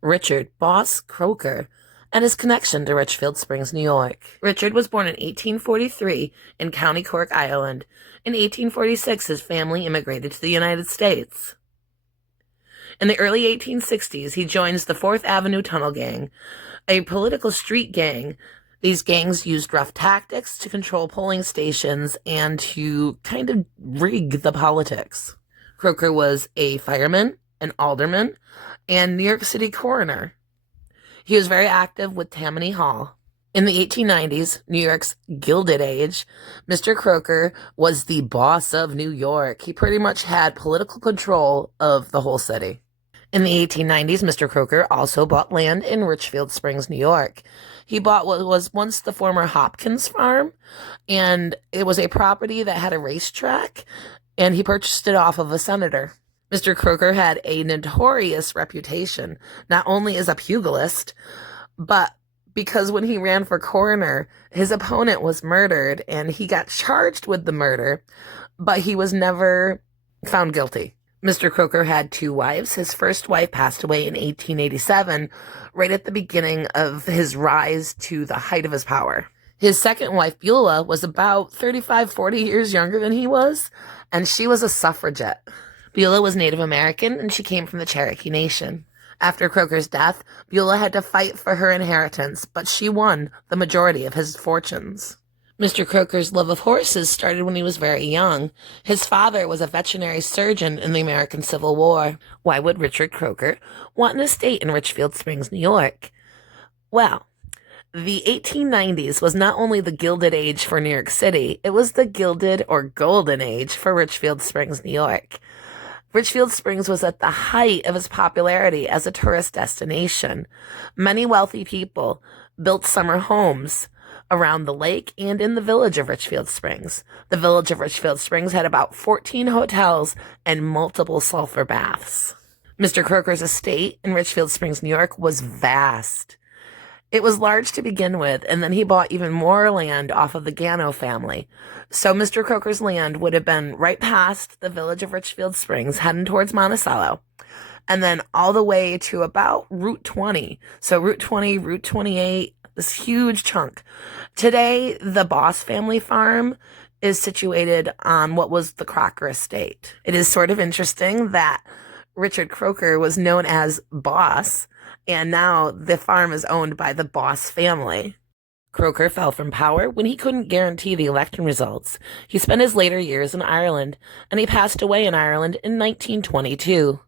Richard Boss Croker, and his connection to Richfield Springs, New York. Richard was born in 1843 in County Cork, Ireland. In 1846, his family immigrated to the United States. In the early 1860s, he joins the Fourth Avenue Tunnel Gang, a political street gang. These gangs used rough tactics to control polling stations and to kind of rig the politics. Croker was a fireman, an alderman, and New York City coroner. He was very active with Tammany Hall. In the 1890s, New York's Gilded Age, Mr. Croker was the boss of New York. He pretty much had political control of the whole city. In the 1890s, Mr. Croker also bought land in Richfield Springs, New York. He bought what was once the former Hopkins farm, and it was a property that had a racetrack, and he purchased it off of a senator. Mr. Croker had a notorious reputation, not only as a pugilist, but because when he ran for coroner, his opponent was murdered, and he got charged with the murder, but he was never found guilty. Mr. Croker had two wives. His first wife passed away in 1887, right at the beginning of his rise to the height of his power. His second wife, Beulah, was about 35, 40 years younger than he was, and she was a suffragette. Beulah was Native American, and she came from the Cherokee Nation. After Croker's death, Beulah had to fight for her inheritance, but she won the majority of his fortunes. Mr. Croker's love of horses started when he was very young. His father was a veterinary surgeon in the American Civil War. Why would Richard Croker want an estate in Richfield Springs, New York? Well, the 1890s was not only the Gilded Age for New York City, it was the Gilded or Golden Age for Richfield Springs, New York. Richfield Springs was at the height of its popularity as a tourist destination. Many wealthy people built summer homes around the lake and in the village of Richfield Springs. The village of Richfield Springs had about 14 hotels and multiple sulfur baths. Mr. Croker's estate in Richfield Springs, New York was vast. It was large to begin with, and then he bought even more land off of the Gano family. So Mr. Croker's land would have been right past the village of Richfield Springs, heading towards Monticello, and then all the way to about Route 20. So Route 20, Route 28, this huge chunk. Today, the Boss family farm is situated on what was the Crocker estate. It is sort of interesting that Richard Croker was known as Boss, and now the farm is owned by the Boss family. Croker fell from power when he couldn't guarantee the election results. He spent his later years in Ireland, and he passed away in Ireland in 1922.